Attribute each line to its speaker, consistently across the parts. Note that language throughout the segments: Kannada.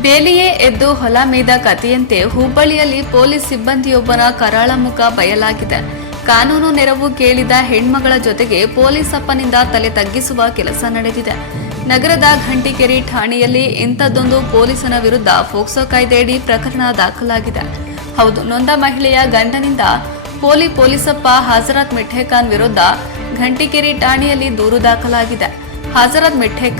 Speaker 1: ಬೇಲಿಯೇ ಎದ್ದು ಹೊಲ ಮೇಯ್ದ ಕಥೆಯಂತೆ ಹುಬ್ಬಳ್ಳಿಯಲ್ಲಿ ಪೊಲೀಸ್ ಸಿಬ್ಬಂದಿಯೊಬ್ಬನ ಕರಾಳ ಮುಖ ಬಯಲಾಗಿದೆ. ಕಾನೂನು ನೆರವು ಕೇಳಿದ ಹೆಣ್ಮಗಳ ಜೊತೆಗೆ ಪೊಲೀಸ್ ಅಪ್ಪನಿಂದ ತಲೆ ತಗ್ಗಿಸುವ ಕೆಲಸ ನಡೆದಿದೆ. ನಗರದ ಘಂಟಿಕೆರಿ ಠಾಣೆಯಲ್ಲಿ ಇಂಥದ್ದೊಂದು ಪೊಲೀಸನ ವಿರುದ್ಧ ಫೋಕ್ಸೋ ಕಾಯ್ದೆಯಡಿ ಪ್ರಕರಣ ದಾಖಲಾಗಿದೆ. ಹೌದು, ನೊಂದ ಮಹಿಳೆಯ ಗಂಡನಿಂದ ಪೋಲಿ ಪೊಲೀಸಪ್ಪ ಹಾಜರತ್ ಮಿಠೆ ವಿರುದ್ಧ ಘಂಟಿಕೆರಿ ಠಾಣೆಯಲ್ಲಿ ದೂರು ದಾಖಲಾಗಿದೆ. ಹಾಜರತ್ ಮಿಠೆ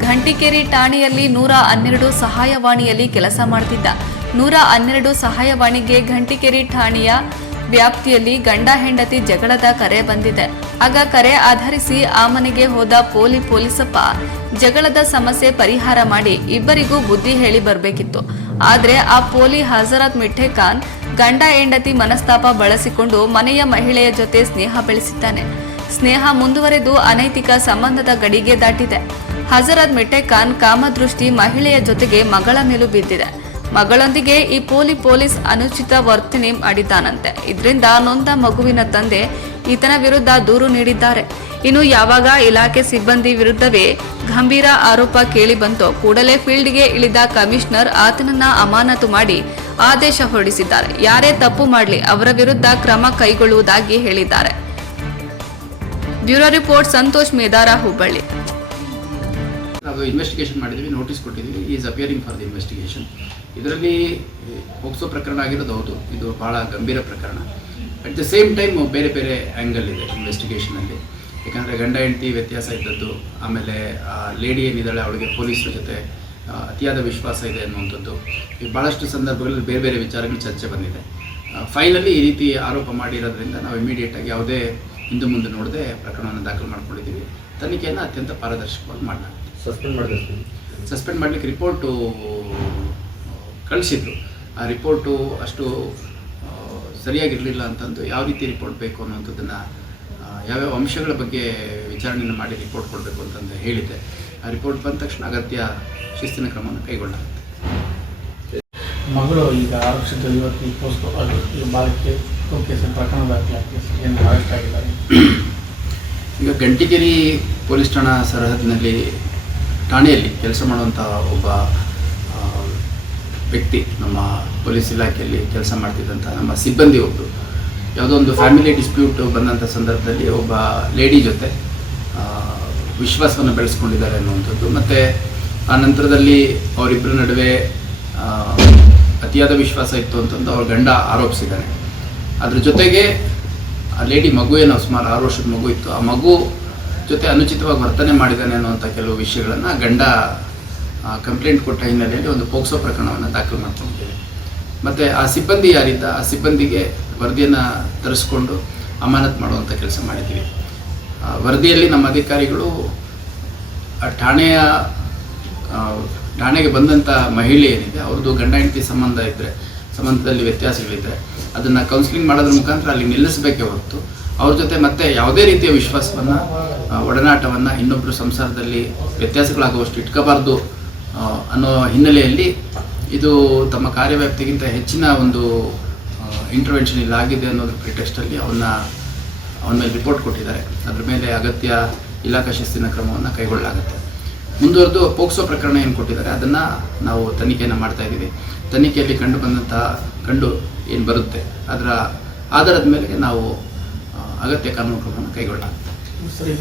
Speaker 1: ಘಂಟಿಕೆರೆ ಠಾಣೆಯಲ್ಲಿ ನೂರ ಹನ್ನೆರಡು ಸಹಾಯವಾಣಿಯಲ್ಲಿ ಕೆಲಸ ಮಾಡುತ್ತಿದ್ದ ನೂರ ಹನ್ನೆರಡು ಸಹಾಯವಾಣಿಗೆ ಘಂಟಿಕೇರಿ ಠಾಣೆಯ ವ್ಯಾಪ್ತಿಯಲ್ಲಿ ಗಂಡ ಹೆಂಡತಿ ಜಗಳದ ಕರೆ ಬಂದಿದೆ. ಆಗ ಕರೆ ಆಧರಿಸಿ ಆ ಮನೆಗೆ ಹೋದ ಪೋಲಿ ಪೊಲೀಸಪ್ಪ ಜಗಳದ ಸಮಸ್ಯೆ ಪರಿಹಾರ ಮಾಡಿ ಇಬ್ಬರಿಗೂ ಬುದ್ಧಿ ಹೇಳಿ ಬರಬೇಕಿತ್ತು. ಆದ್ರೆ ಆ ಪೋಲಿ ಹಜರತ್ ಮಿಠೆ ಖಾನ್ ಗಂಡ ಹೆಂಡತಿ ಮನಸ್ತಾಪ ಬಳಸಿಕೊಂಡು ಮನೆಯ ಮಹಿಳೆಯ ಜೊತೆ ಸ್ನೇಹ ಬೆಳೆಸಿದ್ದಾನೆ. ಸ್ನೇಹ ಮುಂದುವರೆದು ಅನೈತಿಕ ಸಂಬಂಧದ ಗಡಿಗೆ ದಾಟಿದೆ. ಹಜರತ್ ಮಿಠೆ ಖಾನ್ ಕಾಮದೃಷ್ಟಿ ಮಹಿಳೆಯ ಜೊತೆಗೆ ಮಗಳ ಮೇಲೂ ಬಿದ್ದಿದೆ ಮಗಳೊಂದಿಗೆ ಈ ಪೋಲಿ ಪೊಲೀಸ್ ಅನುಚಿತ ವರ್ತನೆ ಮಾಡಿದ್ದಾನಂತೆ. ಇದರಿಂದ ನೊಂದ ಮಗುವಿನ ತಂದೆ ಈತನ ವಿರುದ್ಧ ದೂರು ನೀಡಿದ್ದಾರೆ. ಇನ್ನು ಯಾವಾಗ ಇಲಾಖೆ ಸಿಬ್ಬಂದಿ ವಿರುದ್ಧವೇ ಗಂಭೀರ ಆರೋಪ ಕೇಳಿ ಬಂತೋ ಕೂಡಲೇ ಫೀಲ್ಡ್ಗೆ ಇಳಿದ ಕಮಿಷನರ್ ಆತನನ್ನ ಅಮಾನತು ಮಾಡಿ ಆದೇಶ ಹೊರಡಿಸಿದ್ದಾರೆ. ಯಾರೇ ತಪ್ಪು ಮಾಡಲಿ ಅವರ ವಿರುದ್ಧ ಕ್ರಮ ಕೈಗೊಳ್ಳುವುದಾಗಿ ಹೇಳಿದ್ದಾರೆ. Bureau report Santosh Medara Hubballi.
Speaker 2: ನಾವು ಇನ್ವೆಸ್ಟಿಗೇಷನ್ ಮಾಡಿದ್ವಿ ನೋಟಿಸ್ ಕೊಟ್ಟಿದ್ವಿ is appearing for the investigation ಇದರಲ್ಲಿ ಹೋಗ್ಸೋ ಪ್ರಕರಣ ಆಗಿರೋದು ಹೌದು, ಇದು ಭಾಳ ಗಂಭೀರ ಪ್ರಕರಣ. ಅಟ್ ದ ಸೇಮ್ ಟೈಮ್ ಬೇರೆ ಬೇರೆ ಆ್ಯಂಗಲ್ ಇದೆ ಇನ್ವೆಸ್ಟಿಗೇಷನಲ್ಲಿ ಯಾಕಂದರೆ ಗಂಡ, ಹೆಂಡತಿ ವ್ಯತ್ಯಾಸ ಇದ್ದದ್ದು, ಆಮೇಲೆ ಲೇಡಿ ಏನಿದ್ದಾಳೆ, ಅವಳಿಗೆ ಪೊಲೀಸರ ಜೊತೆ ಅತಿಯಾದ ವಿಶ್ವಾಸ ಇದೆ ಅನ್ನುವಂಥದ್ದು. ಈ ಭಾಳಷ್ಟು ಸಂದರ್ಭಗಳಲ್ಲಿ ಬೇರೆ ಬೇರೆ ವಿಚಾರಗಳು ಚರ್ಚೆ ಬಂದಿದೆ. ಫೈಲಲ್ಲಿ ಈ ರೀತಿ ಆರೋಪ ಮಾಡಿರೋದ್ರಿಂದ ನಾವು ಇಮಿಡಿಯೇಟಾಗಿ ಯಾವುದೇ ಹಿಂದೆ ಮುಂದೆ ನೋಡದೆ ಪ್ರಕರಣವನ್ನು ದಾಖಲು ಮಾಡ್ಕೊಂಡಿದ್ದೀವಿ. ತನಿಖೆಯನ್ನು ಅತ್ಯಂತ ಪಾರದರ್ಶಕವಾಗಿ ಮಾಡಲಾಗುತ್ತೆ
Speaker 3: ಸಸ್ಪೆಂಡ್ ಮಾಡಿದ್ರು
Speaker 2: ಸಸ್ಪೆಂಡ್ ಮಾಡಲಿಕ್ಕೆ ರಿಪೋರ್ಟು ಕಳಿಸಿದ್ರು. ಆ ರಿಪೋರ್ಟು ಅಷ್ಟು ಸರಿಯಾಗಿರಲಿಲ್ಲ ಅಂತಂದು ಯಾವ ರೀತಿ ರಿಪೋರ್ಟ್ ಬೇಕು ಅನ್ನೋಂಥದ್ದನ್ನು ಯಾವ್ಯಾವ ಅಂಶಗಳ ಬಗ್ಗೆ ವಿಚಾರಣೆಯನ್ನು ಮಾಡಿ ರಿಪೋರ್ಟ್ ಕೊಡಬೇಕು ಅಂತಂದು ಹೇಳಿದ್ದೆ. ಆ ರಿಪೋರ್ಟ್ ಬಂದ ತಕ್ಷಣ ಅಗತ್ಯ ಶಿಸ್ತಿನ ಕ್ರಮವನ್ನು ಕೈಗೊಳ್ಳಲಾಗುತ್ತೆ.
Speaker 4: ಮಗಳು ಈಗ ಆರೋಗ್ಯದ ಇವತ್ತು ಅದು ಈ ಬಾಲಕ್ಕೆ ಕೇಸಲ್ಲಿ ಪ್ರಕರಣ ದಾಖಲಾಗಿ ಏನು ಅರೆಸ್ಟ್ ಆಗಿದ್ದಾರೆ.
Speaker 2: ಈಗ ಗಂಟಿಗೆರಿ ಪೊಲೀಸ್ ಠಾಣಾ ಸರಹದ್ದಿನಲ್ಲಿ ಠಾಣೆಯಲ್ಲಿ ಕೆಲಸ ಮಾಡುವಂಥ ಒಬ್ಬ ವ್ಯಕ್ತಿ ನಮ್ಮ ಪೊಲೀಸ್ ಇಲಾಖೆಯಲ್ಲಿ ಕೆಲಸ ಮಾಡ್ತಿದ್ದಂಥ ನಮ್ಮ ಸಿಬ್ಬಂದಿ ಒಬ್ಬರು ಯಾವುದೋ ಒಂದು ಫ್ಯಾಮಿಲಿ ಡಿಸ್ಪ್ಯೂಟ್ ಬಂದಂಥ ಸಂದರ್ಭದಲ್ಲಿ ಒಬ್ಬ ಲೇಡಿ ಜೊತೆ ವಿಶ್ವಾಸವನ್ನು ಬೆಳೆಸ್ಕೊಂಡಿದ್ದಾರೆ ಅನ್ನುವಂಥದ್ದು. ಮತ್ತು ಆ ನಂತರದಲ್ಲಿ ಅವರಿಬ್ಬರ ನಡುವೆ ಅತಿಯಾದ ವಿಶ್ವಾಸ ಇತ್ತು ಅಂತಂದು ಅವ್ರ ಗಂಡ ಆರೋಪಿಸಿದ್ದಾನೆ. ಅದ್ರ ಜೊತೆಗೆ ಆ ಲೇಡಿ ಮಗು ಏನೋ ಸುಮಾರು ಆರು ವರ್ಷದ ಮಗು ಇತ್ತು. ಆ ಮಗು ಜೊತೆ ಅನುಚಿತವಾಗಿ ವರ್ತನೆ ಮಾಡಿದ್ದಾನೆ ಅನ್ನುವಂಥ ಕೆಲವು ವಿಷಯಗಳನ್ನು ಗಂಡ ಕಂಪ್ಲೇಂಟ್ ಕೊಟ್ಟ ಹಿನ್ನೆಲೆಯಲ್ಲಿ ಒಂದು ಪೋಕ್ಸೋ ಪ್ರಕರಣವನ್ನು ದಾಖಲು ಮಾಡ್ಕೊಂಡಿದ್ದೇವೆ ಮತ್ತು ಆ ಸಿಬ್ಬಂದಿ ಯಾರಿದ್ದ, ಆ ಸಿಬ್ಬಂದಿಗೆ ವರದಿಯನ್ನು ತರಿಸ್ಕೊಂಡು ಅಮಾನತ್ ಮಾಡುವಂಥ ಕೆಲಸ ಮಾಡಿದ್ದೀವಿ. ವರದಿಯಲ್ಲಿ ನಮ್ಮ ಅಧಿಕಾರಿಗಳು ಠಾಣೆಯ ಠಾಣೆಗೆ ಬಂದಂಥ ಮಹಿಳೆ ಏನಿದೆ, ಅವ್ರದ್ದು ಗಂಡ ಹೆಂಡತಿ ಸಂಬಂಧ ಇದ್ದರೆ ಸಂಬಂಧದಲ್ಲಿ ವ್ಯತ್ಯಾಸಗಳಿದ್ದರೆ ಅದನ್ನು ಕೌನ್ಸಿಲಿಂಗ್ ಮಾಡೋದ್ರ ಮುಖಾಂತರ ಅಲ್ಲಿ ನಿಲ್ಲಿಸಬೇಕೇ ಹೊರತು ಅವ್ರ ಜೊತೆ ಮತ್ತೆ ಯಾವುದೇ ರೀತಿಯ ವಿಶ್ವಾಸವನ್ನ ಒಡನಾಟವನ್ನು ಇನ್ನೊಬ್ಬರು ಸಂಸಾರದಲ್ಲಿ ವ್ಯತ್ಯಾಸಗಳಾಗುವಷ್ಟು ಇಟ್ಕೋಬಾರ್ದು ಅನ್ನೋ ಹಿನ್ನೆಲೆಯಲ್ಲಿ ಇದು ತಮ್ಮ ಕಾರ್ಯವ್ಯಾಪ್ತಿಗಿಂತ ಹೆಚ್ಚಿನ ಒಂದು ಇಂಟರ್ವೆನ್ಷನ್ ಇಲ್ಲಿ ಆಗಿದೆ ಅನ್ನೋದ್ರ ಪ್ರಿಟೆಸ್ಟಲ್ಲಿ ಅವನ್ನ ಅವನ ಮೇಲೆ ರಿಪೋರ್ಟ್ ಕೊಟ್ಟಿದ್ದಾರೆ. ಅದ್ರ ಮೇಲೆ ಅಗತ್ಯ ಇಲಾಖಾ ಶಿಸ್ತಿನ ಕ್ರಮವನ್ನು ಕೈಗೊಳ್ಳಲಾಗುತ್ತೆ. ಮುಂದುವರೆದು ಪೋಕ್ಸೋ ಪ್ರಕರಣ ಏನು ಕೊಟ್ಟಿದ್ದಾರೆ, ಅದನ್ನು ನಾವು ತನಿಖೆಯನ್ನು ಮಾಡ್ತಾ ಇದ್ದೀವಿ. ತನಿಖೆಯಲ್ಲಿ ಕಂಡು ಬಂದಂತಹ ಕಂಡು ಏನು ಬರುತ್ತೆ, ಅದರ ಆಧಾರದ ಮೇಲೆ ನಾವು ಅಗತ್ಯ ಕಾನೂನು ಕ್ರಮವನ್ನು ಕೈಗೊಳ್ಳಲಾಗುತ್ತೆ
Speaker 4: ಸರಿ.